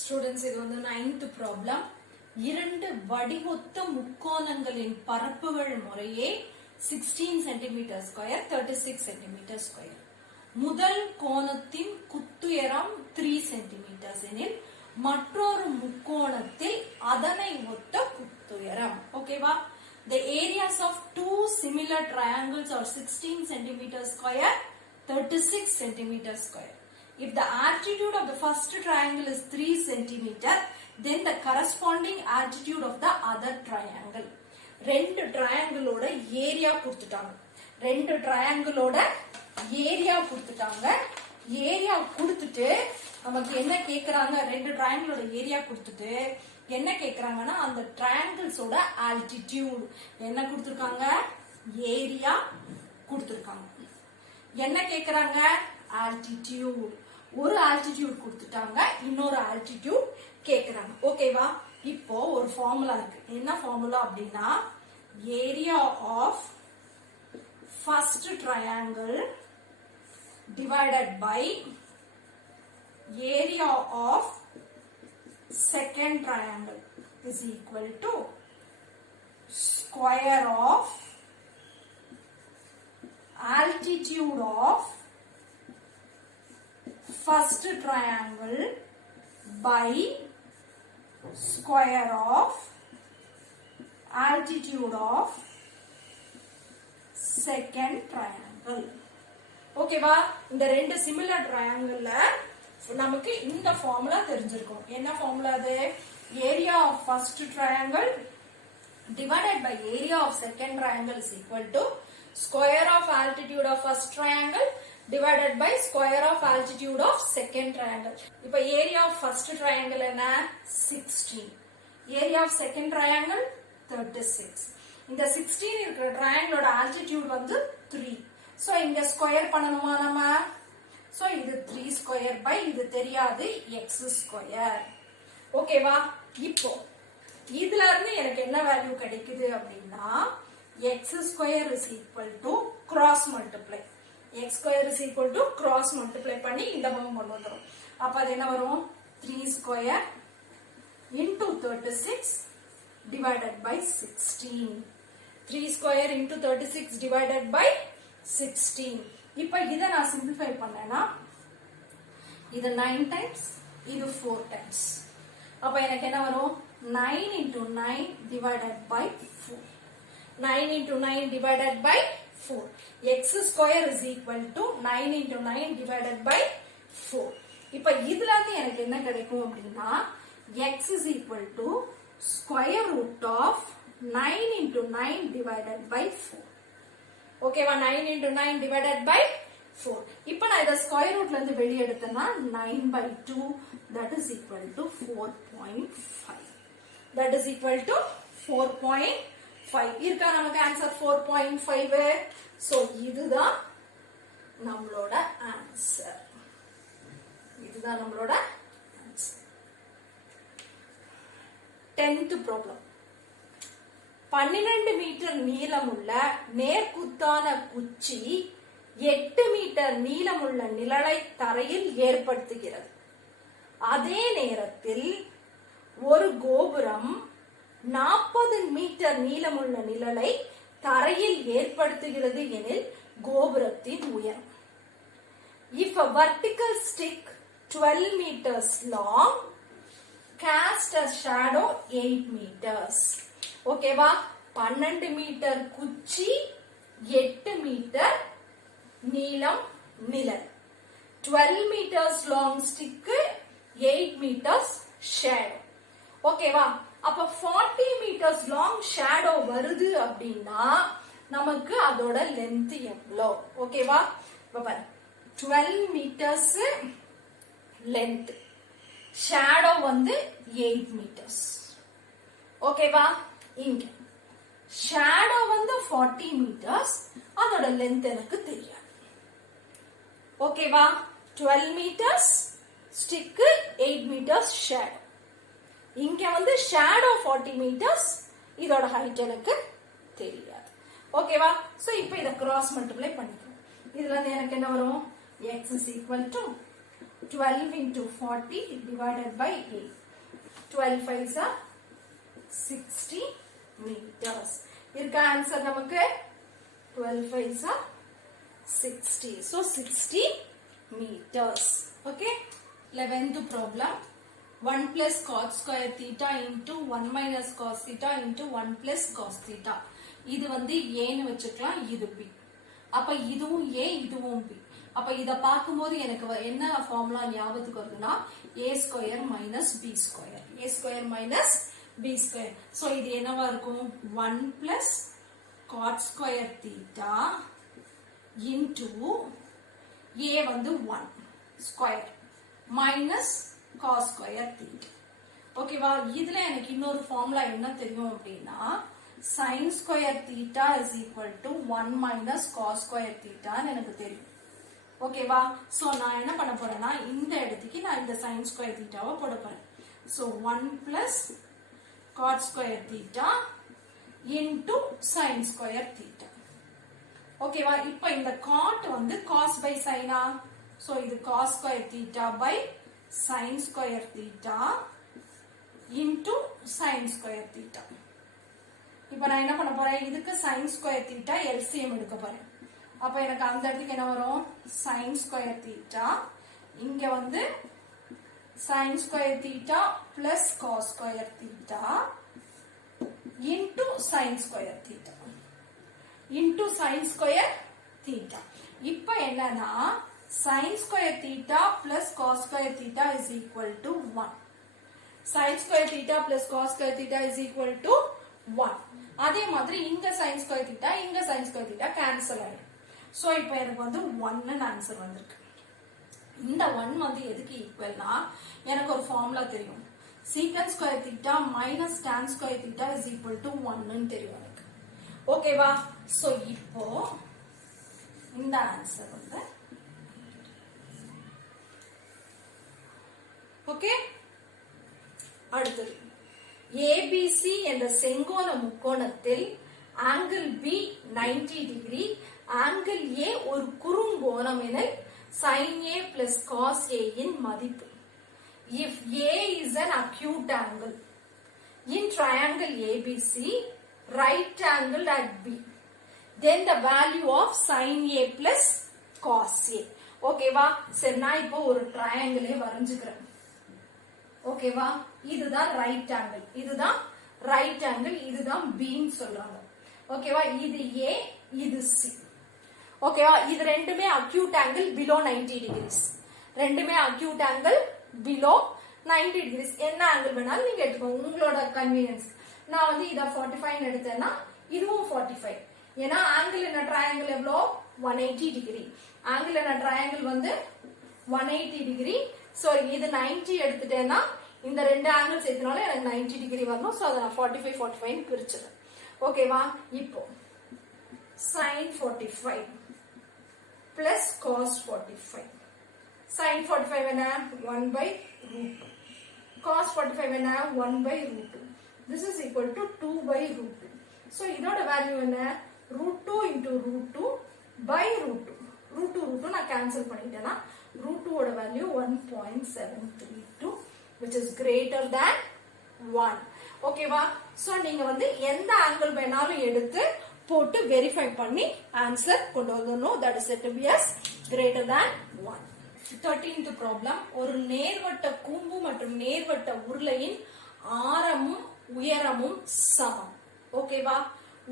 Students இது வந்து 9th problem. இரண்டு வடிவொத்த முக்கோணங்களின் பரப்புகள் முறையே 16 சென்டிமீட்டர் ஸ்கொயர் 36 சென்டிமீட்டர் ஸ்கொயர். முதல் கோணத்தின் குத்துயரம் 3 சென்டிமீட்டர் எனில் மற்றொரு முக்கோணத்தில் அதனை ஒத்த குத்துயரம். ஓகேவா? The areas of two similar triangles are 16 centimeter square, 36 centimeter square. If the altitude of the first triangle is 3 centimeter, then the corresponding altitude of the other triangle. ரெண்டு triangleோட area கொடுத்துட்டாங்க. ரெண்டு triangleோட ஏரியா கொடுத்துட்டாங்க. ஏரியா கொடுத்துட்டு நமக்கு என்ன கேக்குறாங்க? ரெண்டு triangleோட area கொடுத்துட்டு என்ன கேக்குறாங்கன்னா அந்த trianglesோட altitude என்ன கொடுத்திருக்காங்க? ஏரியா கொடுத்திருக்காங்க. என்ன கேக்குறாங்க? altitude. ஒரு altitude கொடுத்துட்டாங்க, இன்னொரு altitude கேக்குறாங்க. ஓகேவா? இப்போ ஒரு ஃபார்முலா இருக்கு. என்ன ஃபார்முலா அப்படின்னா area of first triangle divided by area of second triangle is equal to square of altitude of first triangle by square of altitude of second triangle. ஓகேவா? இந்த ரெண்டு சிமிலர் ட்ரையாங்கிள்ல நமக்கு இந்த ஃபார்முலா தெரிஞ்சிருக்கும். என்ன ஃபார்முலா அது? Area of first triangle divided by area of second triangle is equal to square of altitude of first triangle divided by square of altitude of second triangle. இப்ப area of first triangle என்ன? 16. area of second triangle 36. இந்த 16 இருக்கிற triangleோட altitude வந்து 3. So இங்க square பண்ணணுமா நம்ம? So இது 3 square by இது தெரியாது x ஸ்கொயர். ஓகேவா? இப்போ இதுல இருந்து எனக்கு என்ன வேல்யூ கிடைக்குது அப்படின்னா x square is equal to cross multiply. x square is equal to cross multiply பண்ணி இந்த பக்கம் கொண்டு வந்துரும். அப்ப அது என்ன வரும்? 3 square into 36 divided by 16. 3 square into 36 divided by 16. இப்ப இத நான் சிம்பிளிஃபை பண்ணேனா இது 9 டைம்ஸ் இது 4 டைம்ஸ். அப்ப எனக்கு என்ன வரும்? 9 into 9 divided by 4. 9 into 9 divided by 4. x square is equal to 9 into 9 divided by 4. இப்ப இதுல இருந்து எனக்கு என்ன கிடைக்கும் அப்படின்னா x is equal to square root of 9 into 9 divided by 4. ஓகேவா? 9 into 9 divided by 4. இப்ப நான் இத ஸ்கொயர் ரூட்ல இருந்து வெளிய எடுத்தேன்னா 9/2 that is equal to 4.5. that is equal to 4.5. இருக்கா நமக்கு ஆன்சர் 4.5. சோ இதுதான் நம்மளோட ஆன்சர். இதுதான் நம்மளோட ஆன்சர். 10th problem. 12 மீட்டர் நீளமுள்ள நேர்குத்தான குச்சி 8 மீட்டர் நீளமுள்ள நிழலை தரையில் ஏற்படுத்துகிறது. அதே நேரத்தில் ஒரு கோபுரம் 40 மீட்டர் நீளமுள்ள நிழலை தரையில் ஏற்படுத்துகிறது எனில் கோபுரத்தின் உயரம். If a vertical stick 12 meters long cast a shadow 8 meters. ஓகேவா? 12 மீட்டர் குச்சி 8 மீட்டர் நீளம் நிழல். 12 meters long stick 8 meters shadow. ஓகேவா? அப்ப 40 meters long shadow வருது அப்படின்னா நமக்கு அதோட லென்த் எவ்வளோ? ஓகேவா? இப்ப பாரு 12 meters லென்த், shadow வந்து 8 meters. ஓகேவா? இங்க shadow வந்து 40 meters, அதோட லென்த் எனக்கு தெரியாது. ஓகேவா? 12 meters stick 8 meters shadow. இங்க வந்து shadow 40 meters, இதோட ஹைட் எனக்கு தெரியாது. ஓகேவா? சோ இப்போ இத கிராஸ் மல்டிப்ளை பண்ணிக்கலாம். இதுல இருந்து எனக்கு என்ன வரும்? x is equal to 12 into 40 divided by 8. 12 5s are 60 meters. Irka answer namakku 12 5s are 60. So 60 meters. Okay. 11th problem. 1 plus cos square theta into 1 minus cos theta into 1 plus cos theta. இது வந்து a னு வச்சுக்கலாம், இது b. அப்ப இதுவும் a, இதுவும் b. அப்ப இத பாக்கும்போது எனக்கு என்ன ஃபார்முலா ஞாபகத்துக்கு வருதுன்னா a square minus b square. a square minus b square. So இது என்னவா இருக்கும்? 1 plus cot square theta into a வந்து 1 square minus cos square theta. ஓகேவா? இதுல எனக்கு இன்னொரு ஃபார்முலா என்ன தெரியும் அப்படின்னா sin square theta is equal to 1 minus cos square theta எனக்கு தெரியும். ஓகேவா? சோ நான் என்ன பண்ண போறேன்னா இந்த இடத்துக்கு நான் இந்த sin square theta வை போட போறேன். So 1 plus cot square theta into sin square theta. ஓகேவா? இப்போ இந்த cot வந்து cos by sin ஆ? சோ இது cos square theta by sin square theta into sin square theta. இப்போ நான் என்ன பண்ண போறேன்? இதுக்கு sin square theta LCM எடுக்க போறேன். அப்ப எனக்கு அந்த இடத்துக்கு என்ன வரும்? sin square theta. இங்க வந்து sin square theta plus cos square theta into sin square theta. Into sin square theta. இப்போ என்னன்னா sin square theta plus cos square theta is equal to 1. Sin square theta plus cos square theta is equal to 1. அதே மாதிரி இங்க sin square theta, இங்க sin square theta cancel ஆயிடும். So இப்போ எனக்கு வந்து 1 ன்னு ஆன்சர் வந்திருக்கு. இந்த 1 வந்து எதுக்கு ஈக்குவல்னா எனக்கு ஒரு ஃபார்முலா தெரியும். secant square theta minus tan square theta is equal to 1 ன்னு தெரியும் எனக்கு. ஓகேவா? சோ இப்போ இந்த ஆன்சர் வந்து ஓகே. அடுத்தது ABC என்ற செங்கோண முக்கோணத்தில் angle B 90 degree, angle A ஒரு குறுங்கோணம் எனில் sin A plus cos A இன் மதிப்பு. If A is an acute angle in triangle ABC, right angle at B, then the value of sin A plus cos A. ஓகேவா? சரி, நான் இப்போ ஒரு ட்ரையாங்கிளே வரைஞ்சுக்கிறேன். ஓகேவா? இதுதான் ரைட் ஆங்கிள், இதுதான் ரைட் ஆங்கிள், இதுதான் B ன்னு சொல்றாங்க. ஓகேவா? இது A, இது C. ஓகேவா? இது ரெண்டுமே அக்யூட் ஆங்கிள் பிலோ 90 டிகிரிஸ். ரெண்டுமே அக்யூட் ஆங்கிள் பிலோ 90 டிகிரிஸ். என்ன ஆங்கிள் வேணாலும் நீங்க எடுத்துக்கோங்க, உங்களோட கன்வீனியன்ஸ். நான் வந்து இத 45 எடுத்தேன்னா இதுவும் 45. ஏன்னா ஆங்கிள் என்ன ட்ரையாங்கிள் எவ்வளோ? 180 டிகிரி. ஆங்கிள் என்ன ட்ரையாங்கிள் வந்து 180 டிகிரி. சோ இது 90 எடுத்துட்டேன்னா இந்த ரெண்டு ஆங்கிள் சேர்த்தனால எனக்கு 90 டிகிரி வரணும். சோ அத நான் 45 45 பிரிச்சிடுறேன். ஓகேவா? இப்போ sin 45 plus cos 45. sin 45 என்ன? 1 by root 2. cos 45 என்ன? 1 by root 2. This is equal to 2 by root 2. So இதோட வேல்யூ என்ன? root 2 into root 2 by root 2. root 2 நான் கேன்சல் பண்ணிட்டேன்னா root 2 ஓட value 1.732, which is greater than 1. ஓகேவா? சோ நீங்க வந்து எந்த ஆங்கிள் வேணாலும் எடுத்து போட்டு வெரிஃபை பண்ணி ஆன்சர் கொண்டு வரணும். that is said to be as greater than 1. 13th problem. ஒரு நேர்வட்ட கூம்பு மற்றும் நேர்வட்ட உருளையின் ஆரமும் உயரமும் சமம். ஓகேவா?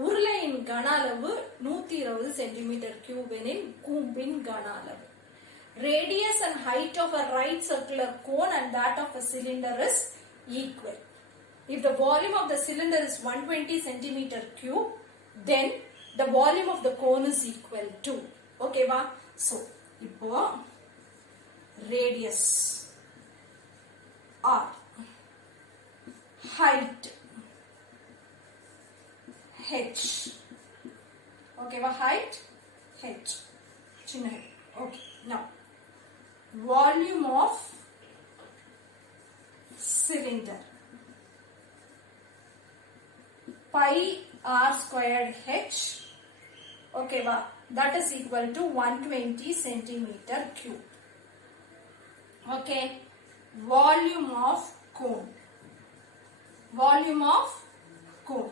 உருளையின் கன அளவு 120 சென்டிமீட்டர் கியூப் எனில் கூம்பின் கன அளவு. Radius and height of a right circular cone and that of a cylinder is equal. If the volume of the cylinder is 120 centimeter cube, then the volume of the cone is equal to. Okay va? So, இப்போ radius R, height H. Okay va? Height H. சின்ன h. Okay. Now, volume of cylinder pi r squared h, okay va, that is equal to 120 centimeter cube. Okay, volume of cone. Volume of cone.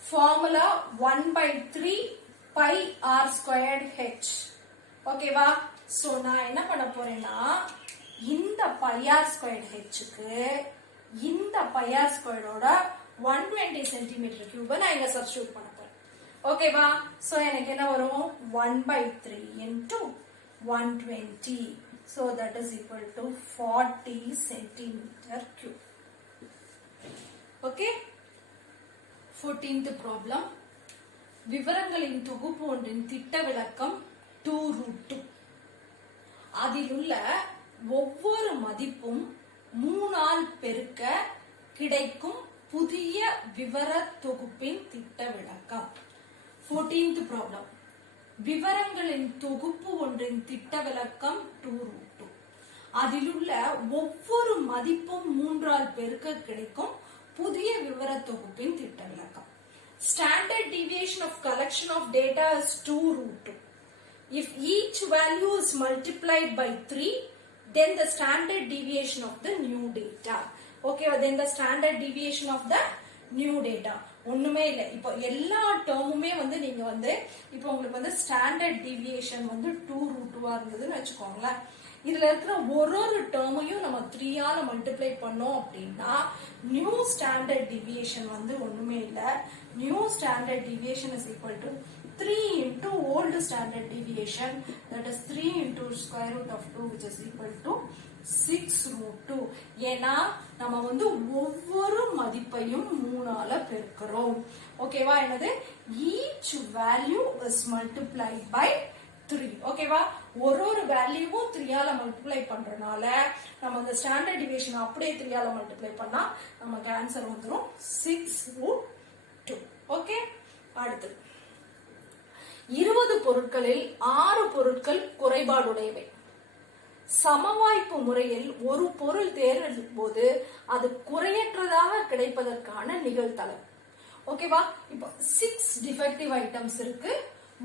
Formula 1/3 pi r squared h. Okay வா? So நான் என்ன பண்ண போறேன்னா இந்த pi r squared h க்கு இந்த pi r squared ஓட 120 cm cube நான் இங்க சப்ஸ்டிட்யூட் பண்ண போறேன். Okay வா? So எனக்கு என்ன வரும் 1/3 into 120. So that is equal to 40 centimeter cube. Okay? 14th problem. விவரங்களின் தொகுப்பு ஒன்றின் திட்ட விளக்கம் 2√2. அதிலுள்ள ஒவ்வொரு மதிப்பும் 3 ஆல் பெருக்க கிடைக்கும் புதிய விவர தொகுப்பின் திட்ட விளக்கம். 14th problem. விவரங்களின் தொகுப்பு ஒன்றின் திட்ட விளக்கம் 2√2. அதிலுள்ள ஒவ்வொரு மதிப்பும் 3 ஆல் பெருக்க கிடைக்கும் புதிய விவர தொகுப்பின் திட்ட விளக்கம். Standard deviation of collection of data is 2√2. If each value is multiplied by 3, then the standard deviation of the new data. Okay, then the standard deviation of the new data. ஒண்ணுமே இல்ல. இப்போ எல்லா டேர்முமே வந்து நீங்க வந்து இப்போ உங்களுக்கு வந்து ஸ்டாண்டர்ட் டீவியேஷன் வந்து 2√2 இருந்ததுன்னு வச்சுக்கோங்களேன். இதுல இருக்கிற ஒரு டேர்மையும் நம்ம 3 ஆல மல்டிப்ளை பண்ணோம் அப்படின்னா நியூ ஸ்டாண்டர்ட் டீவியேஷன் வந்து ஒண்ணுமே இல்ல. New standard deviation is equal to 3 into old standard deviation, that is 3 into square root of 2, which is equal to 6√2. ஏன்னா நம்ம வந்து ஒவ்வொரு மதிப்பையும் 3 ஆல பெருக்கிறோம். ஓகேவா? என்னது each value is multiplied by 3. ஓகேவா? ஒரு வேல்யூவும் 3 ஆல மல்டிப்ளை பண்றனால நம்ம அந்த ஸ்டாண்டர்ட் டிவியேஷன் அப்படியே 3 ஆல மல்டிப்ளை பண்ணா நமக்கு ஆன்சர் வந்துரும் 6√2. ஓகே, அடுத்து 20 பொருட்களில் 6 பொருட்கள் குறைபாடுடையவை. சமவாய்ப்பு முறையில் ஒரு பொருள் தேர்ந்தெடுக்கும் போது அது குறையற்றதாக கிடைப்பதற்கான நிகழ்தகவு. ஓகேவா? இப்போ 6 டிஃபெக்டிவ் ஐட்டம்ஸ் இருக்கு,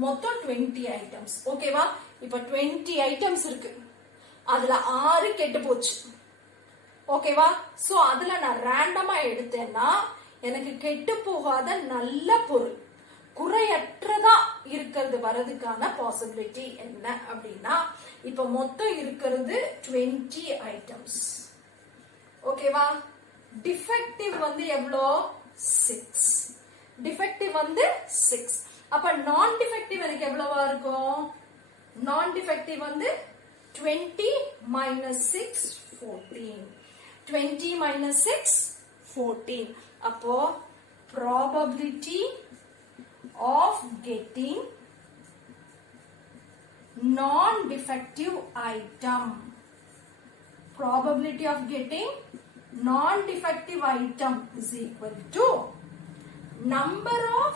மொத்தம் 20 ஐட்டம்ஸ். ஓகேவா? இப்போ 20 ஐட்டம்ஸ் இருக்கு, அதுல 6 கெட்டு போச்சு. ஓகேவா? சோ அதுல நான் ரேண்டமா எடுத்தேன்னா எனக்கு கெட்டு போகாத நல்ல பொருள் குறையற்றதா இருக்கிறது வரதுக்கான பாசிபிலிட்டி என்ன அப்படின்னா இப்ப மொத்தம் இருக்கிறது 20 ஐட்டம்ஸ். ஓகேவா? டிஃபெக்டிவ் வந்து எவ்வளோ? 6. டிஃபெக்டிவ் வந்து 6. அப்ப நான் டிஃபெக்டிவ் எனக்கு எவ்வளவா இருக்கும்? நான் டிஃபெக்டிவ் வந்து 20 minus 6 14. 20 minus 6 14. அப்போ probability of getting non-defective item. Probability of getting non-defective item is equal to number of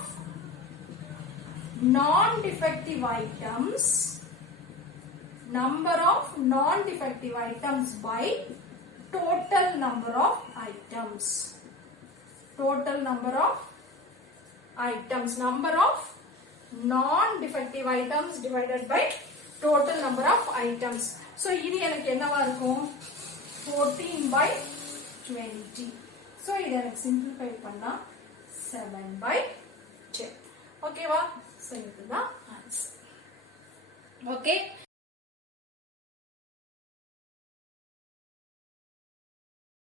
non-defective items. Number of non-defective items by total number of items. Total number of items. Number of non-defective items divided by total number of items. So இது எனக்கு என்னவா இருக்கும்? 14/20. So இதை எனக்கு simplify பண்ணா 7/10. ஓகேவா? So இதுதான் answer. Okay.